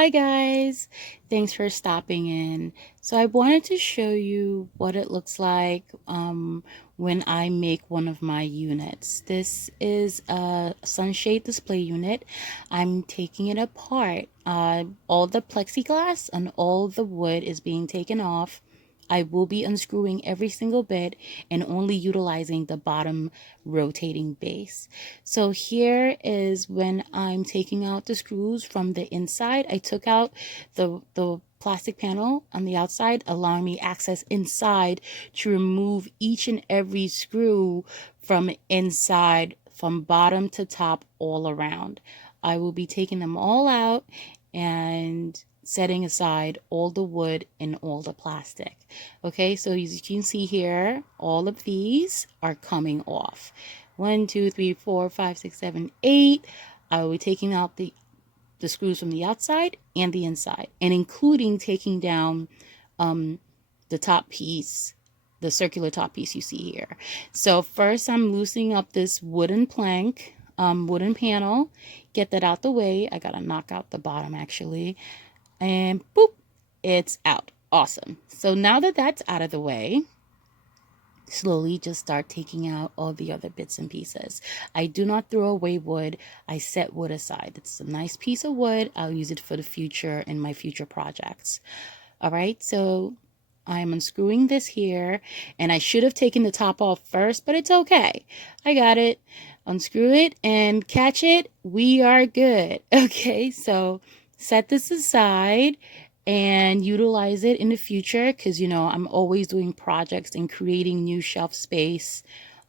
Hi guys, thanks for stopping in. So I wanted to show you what it looks like when I make one of my units. This is a sunshade display unit. I'm taking it apart. All the plexiglass and all the wood is being taken off. I will be unscrewing every single bit and only utilizing the bottom rotating base. So here is when I'm taking out the screws from the inside. I took out the plastic panel on the outside, allowing me access inside to remove each and every screw from inside, from bottom to top, all around. I will be taking them all out and setting aside all the wood and all the plastic. Okay, so as you can see here, all of these are coming off. 1, 2, 3, 4, 5, 6, 7, 8. I will be taking out the screws from the outside and the inside, and including taking down the top piece, the circular top piece you see here. So first I'm loosening up this wooden plank, wooden panel, get that out the way. I gotta knock out the bottom actually, and boop, it's out. Awesome. So now that that's out of the way, slowly just start taking out all the other bits and pieces. I do not throw away wood. I set wood aside. It's a nice piece of wood. I'll use it for the future in my future projects. All right, so I'm unscrewing this here, and I should have taken the top off first, but it's okay. I got it. Unscrew it and catch it. We are good. Okay, so set this aside and utilize it in the future, because I'm always doing projects and creating new shelf space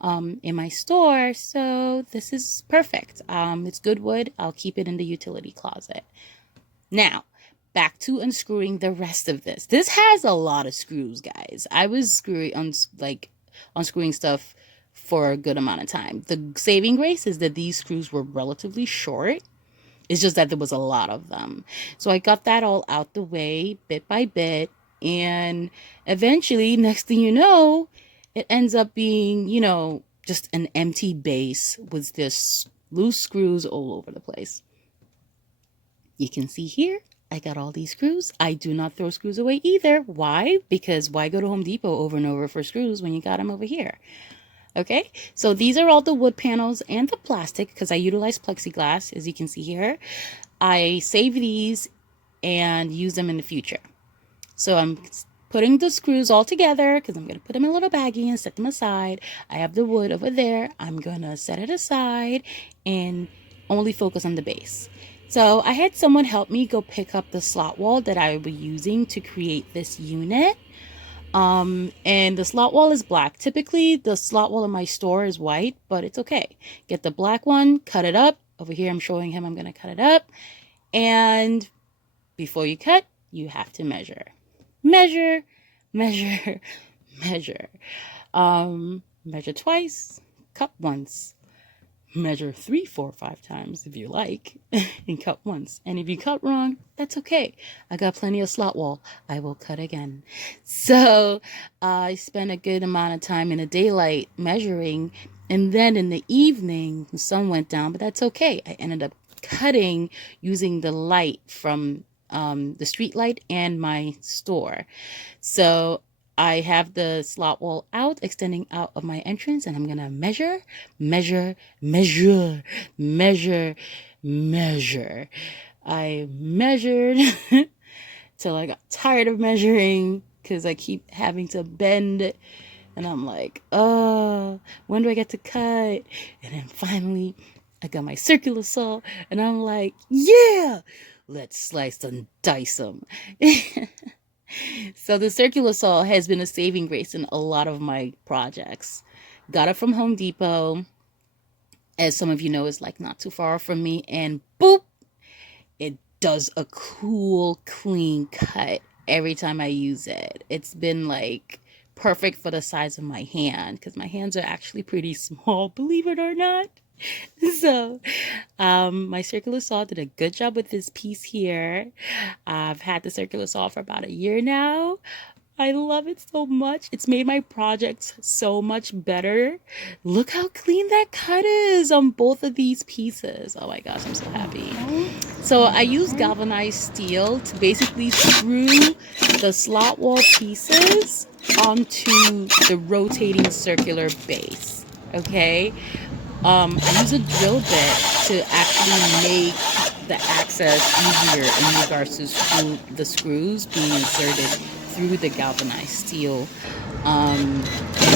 in my store. So this is perfect. It's good wood. I'll keep it in the utility closet. Now back to unscrewing the rest of this. This has a lot of screws, guys. I was unscrewing stuff for a good amount of time. The saving grace is that these screws were relatively short. It's just that there was a lot of them. So I got that all out the way bit by bit. And eventually, next thing you know, it ends up being, just an empty base with this loose screws all over the place. You can see here, I got all these screws. I do not throw screws away either. Why? Because why go to Home Depot over and over for screws when you got them over here? Okay, so these are all the wood panels and the plastic, because I utilize plexiglass, as you can see here. I save these and use them in the future. So I'm putting the screws all together because I'm going to put them in a little baggie and set them aside. I have the wood over there. I'm going to set it aside and only focus on the base. So I had someone help me go pick up the slot wall that I will be using to create this unit. And the slot wall is black. Typically the slot wall in my store is white, but it's okay. Get the black one, cut it up. Over here I'm showing him I'm going to cut it up. And before you cut, you have to measure. Measure, measure, measure. Measure twice, cut once. Measure 3, 4, 5 times if you like, and cut once. And if you cut wrong, that's okay. I got plenty of slot wall. I will cut again. So I spent a good amount of time in the daylight measuring, and then in the evening the sun went down, but that's okay. I ended up cutting using the light from the street light and my store. So I have the slot wall out, extending out of my entrance, and I'm gonna measure, measure, measure, measure, measure. I measured till I got tired of measuring because I keep having to bend, and I'm like, oh, when do I get to cut? And then finally I got my circular saw, and I'm like, yeah, let's slice and dice them. So the circular saw has been a saving grace in a lot of my projects. Got it from Home Depot. As some of you know, is like not too far from me, and boop, it does a cool, clean cut every time I use it. It's been like perfect for the size of my hand, because my hands are actually pretty small, believe it or not. So my circular saw did a good job with this piece here. I've had the circular saw for about a year now. I love it so much. It's made my projects so much better. Look how clean that cut is on both of these pieces. Oh my gosh, I'm so happy. So I use galvanized steel to basically screw the slot wall pieces onto the rotating circular base. Okay. I use a drill bit to actually make the access easier in regards to the screws being inserted through the galvanized steel. And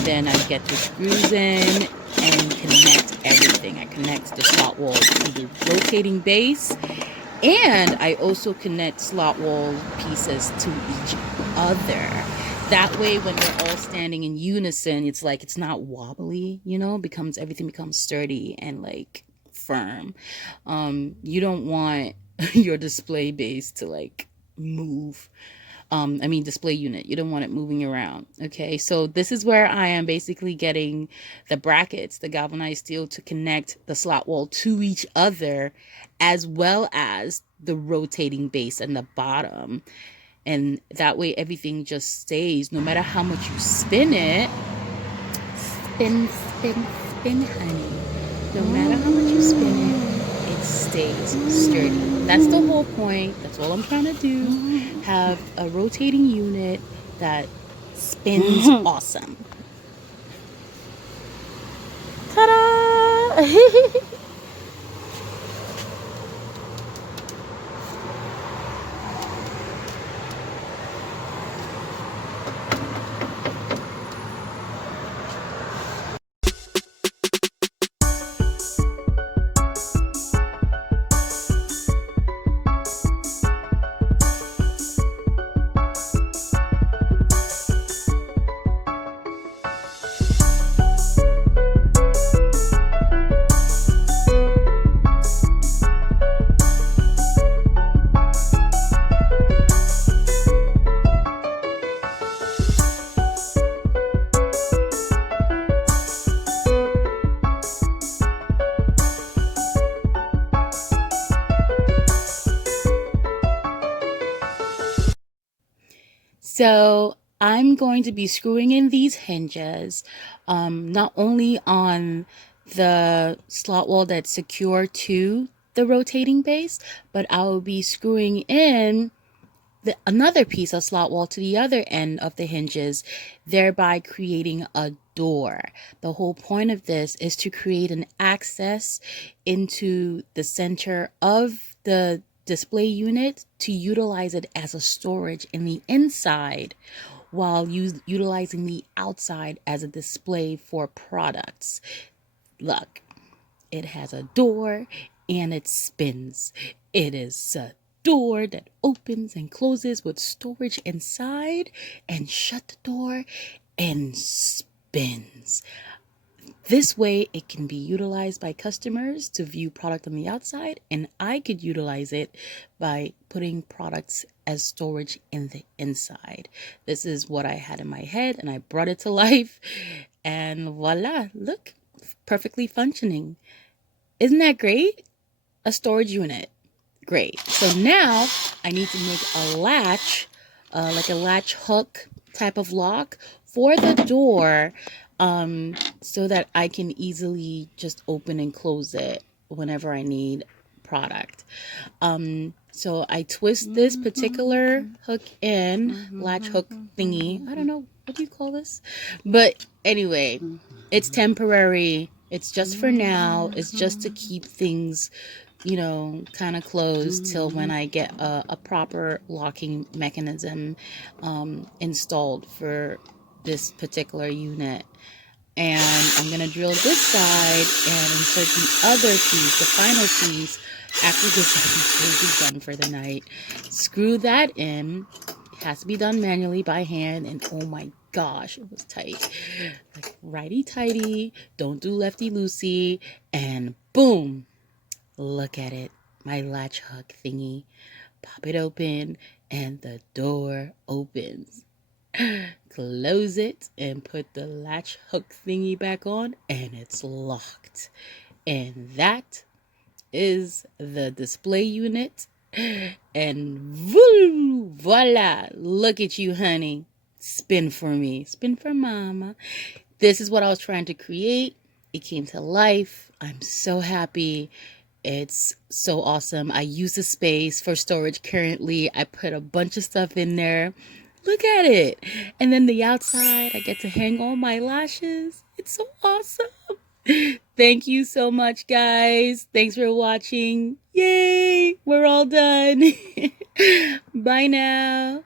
then I get the screws in and connect everything. I connect the slot wall to the rotating base, and I also connect slot wall pieces to each other. That way, when they're all standing in unison, it's like it's not wobbly, everything becomes sturdy and like firm. You don't want your display base to like move. Display unit. You don't want it moving around. Okay, so this is where I am basically getting the brackets, the galvanized steel, to connect the slot wall to each other, as well as the rotating base and the bottom. And that way everything just stays, no matter how much you spin it. Spin, spin, spin, honey. No matter how much you spin it stays sturdy. That's the whole point. That's all I'm trying to do. Have a rotating unit that spins awesome. Ta-da! So I'm going to be screwing in these hinges, not only on the slot wall that's secure to the rotating base, but I will be screwing in another piece of slot wall to the other end of the hinges, thereby creating a door. The whole point of this is to create an access into the center of the display unit to utilize it as a storage in the inside, while utilizing the outside as a display for products. Look, it has a door and it spins. It is a door that opens and closes with storage inside, and shut the door and spins. This way it can be utilized by customers to view product on the outside, and I could utilize it by putting products as storage in the inside. This is what I had in my head, and I brought it to life, and voila, look, perfectly functioning. Isn't that great? A storage unit. Great. So now I need to make a latch, like a latch hook type of lock for the door, so that I can easily just open and close it whenever I need product. So I twist this particular hook in, latch hook thingy. I don't know, what do you call this? But anyway, it's temporary. It's just for now. It's just to keep things, kind of closed till when I get a proper locking mechanism installed for this particular unit. And I'm going to drill this side and insert the other piece, the final piece, after this is done for the night. Screw that in. It has to be done manually by hand, and oh my gosh, it was tight. Like righty-tighty, don't do lefty-loosey, and boom! Look at it, my latch hook thingy. Pop it open, and the door opens. Close it and put the latch hook thingy back on, and it's locked. And that is the display unit. And voila, look at you, honey. Spin for me, spin for mama. This is what I was trying to create. It came to life. I'm so happy. It's so awesome. I use the space for storage currently. I put a bunch of stuff in there. Look at it. And then the outside, I get to hang all my lashes. It's so awesome. Thank you so much, guys. Thanks for watching. Yay! We're all done. Bye now.